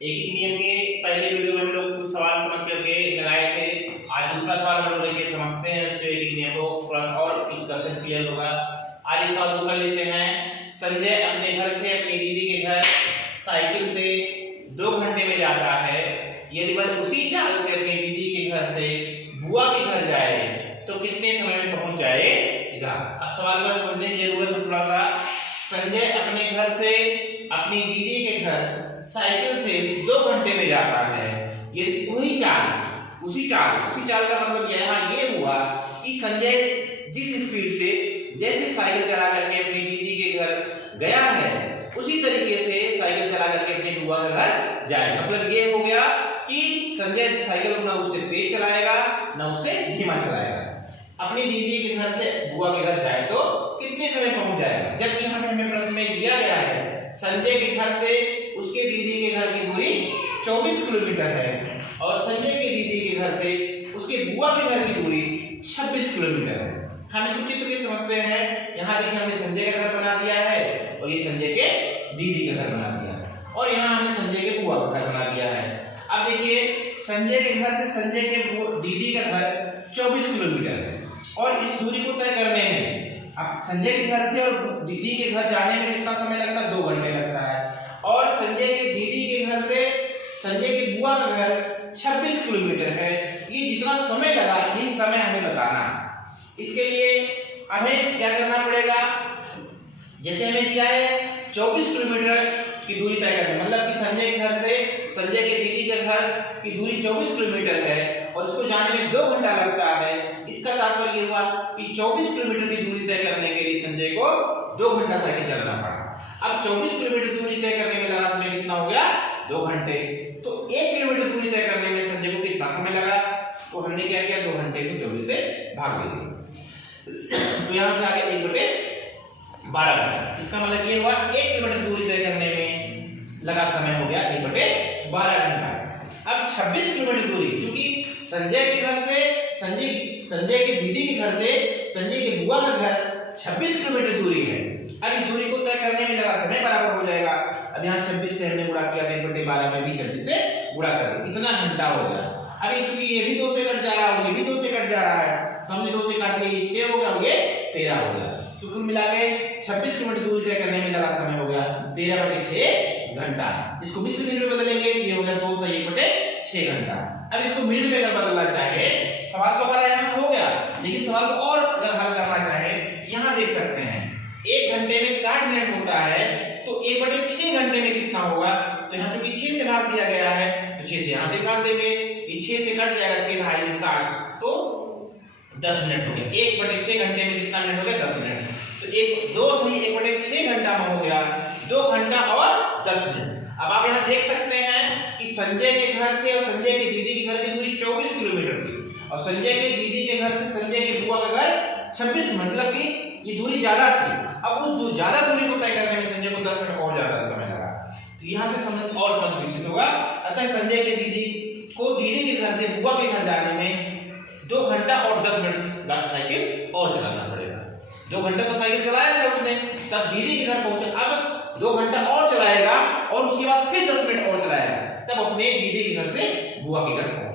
एक ही नियम के पहले वीडियो में हम लोग कुछ सवाल समझ करके लगाए थे। आज दूसरा सवाल हम लोग लेके समझते हैं, उससे एक नियम को थोड़ा सा और कंसेप्ट क्लियर होगा। आज एक सवाल दूसरा लेते हैं। संजय अपने घर से अपनी दीदी के घर साइकिल से 2 घंटे में जाता है। यदि वह उसी चाल से अपनी दीदी के घर से बुआ के घर जाए तो कितने समय में पहुंच जाएगा। अब सवाल को समझने की जरूरत है थोड़ा सा। संजय अपने घर से अपनी दीदी के घर साइकिल से 2 घंटे में जाता है। यदि उसी चाल का मतलब यहाँ ये हुआ कि संजय जिस स्पीड से जैसे साइकिल चला करके अपनी दीदी के घर गया है उसी तरीके से साइकिल चला करके अपनी बुआ के घर जाए। मतलब ये हो गया कि संजय साइकिल को ना उससे तेज चलाएगा ना उससे धीमा चलाएगा। अपनी दीदी के घर से बुआ के घर जाए तो कितने समय पहुंच जाएगा। जब यहाँ पे हमें प्रश्न में दिया गया है संजय के घर से उसके दीदी के घर की दूरी 24 किलोमीटर है और संजय के दीदी के घर से उसके बुआ के घर की दूरी 26 किलोमीटर है। हम इसको चित्र के समझते हैं। यहाँ देखिए हमने संजय का घर बना दिया है और ये संजय के दीदी का घर बना दिया है और यहाँ हमने संजय के बुआ का घर बना दिया है। अब देखिए संजय के घर से संजय के दीदी का घर 24 किलोमीटर है और इस दूरी को तय करने में अब संजय के घर से और दीदी के घर जाने में कितना समय लगता है, 2 घंटे लगता है। और संजय के दीदी के घर से संजय के बुआ का घर 26 किलोमीटर है। ये जितना समय लगा यही समय हमें बताना है। इसके लिए हमें क्या करना पड़ेगा, जैसे हमें दिया है 24 किलोमीटर की दूरी तय करनी, मतलब कि संजय के घर से संजय के दीदी के घर की दूरी 24 किलोमीटर है और उसको जाने में 2 घंटा लगता है। इसका तात्पर्य ये हुआ कि 24 किलोमीटर की दूरी तय करने के लिए संजय को 2 घंटा साइकिल चलाना पड़ा। अब 24 किलोमीटर दूरी तय करने में लगा समय कितना हो गया, 2 घंटे। तो 1 किलोमीटर दूरी तय करने में संजय को कितना समय लगा, तो हमने क्या किया, 2 घंटे को 24 से भाग दिया। तो यहाँ से आगे 1/12 घंटा। इसका मतलब ये हुआ 1 किलोमीटर दूरी तय करने में लगा समय हो गया 1/12 घंटा। अब 26 किलोमीटर दूरी, क्योंकि संजय के घर से संजय के दीदी के घर से संजय के बुआ का घर 26 किलोमीटर दूरी है। अब इस दूरी को तय करने में लगा समय बराबर हो जाएगा। अब यहाँ 26 से हमने गुणा किया, 1/12 में भी 26 से गुणा कर दिया, इतना घंटा हो गया। अभी चूंकि ये भी 2 से कट जा रहा है और ये भी 2 से कट जा रहा है तो हमने 2 से काट दिया, ये 6 हो गया और ये 13 हो गया। तो कुल मिला के 26 किलोमीटर दूरी तय करने में लगा समय हो गया 13/6 घंटा। इसको 20 मिनट में बदलेंगे, ये हो गया 2 से 1/6 घंटा। अब इसको मिनट में अगर बदलना चाहे, सवाल तो हमारा यहाँ हो गया, लेकिन सवाल को और अगर हल करना चाहे, यहाँ देख सकते हैं 1 घंटे में 60 मिनट होता है तो 1/6 घंटे में कितना होगा। तो यहाँ चूंकि 6 से भाग दिया गया है तो 6 से यहाँ से काट देंगे, ये 6 से कट जाएगा, 6 ढाई 60 तो 10 मिनट हो गया। 1/6 घंटे में कितना मिनट हो गया, 10 मिनट। तो 2 से 1/6 घंटा में हो गया 2 घंटा और 10 मिनट। अब आप यहाँ देख सकते हैं कि संजय के घर से और संजय के दीदी के घर की दूरी 24 किलोमीटर थी और संजय के दीदी के घर से संजय के बुआ का घर 26, मतलब कि ये दूरी ज्यादा थी। अब उस ज्यादा दूरी को तय करने में संजय को 10 मिनट और ज्यादा समय लगा। तो यहाँ से समझ विकसित होगा। अतः संजय के दीदी को दीदी के घर से बुआ के घर जाने में 2 घंटा और 10 मिनट साइकिल और चलाना पड़ेगा। 2 घंटा तो साइकिल चलाया था उसने, तब दीदी के घर पहुंचे। अब 2 घंटा और चलाएगा और उसके बाद फिर 10 मिनट और चलाएगा, तब अपने दीदी के घर से बुआ के घर पहुंचेगा।